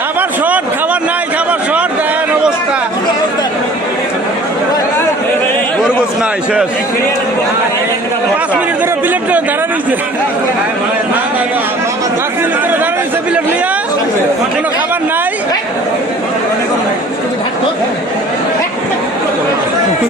খাবার শর্ট, খাবার নাই, খাবার শর্ট, দেখেন অবস্থা। তরমুজ নাই, শেষ। 5 মিনিট ধরে প্লেট দাঁড়া রয়েছে, 5 মিনিট ধরে দাঁড়া রয়েছে প্লেট নিয়ে, কোনো খাবার নাই।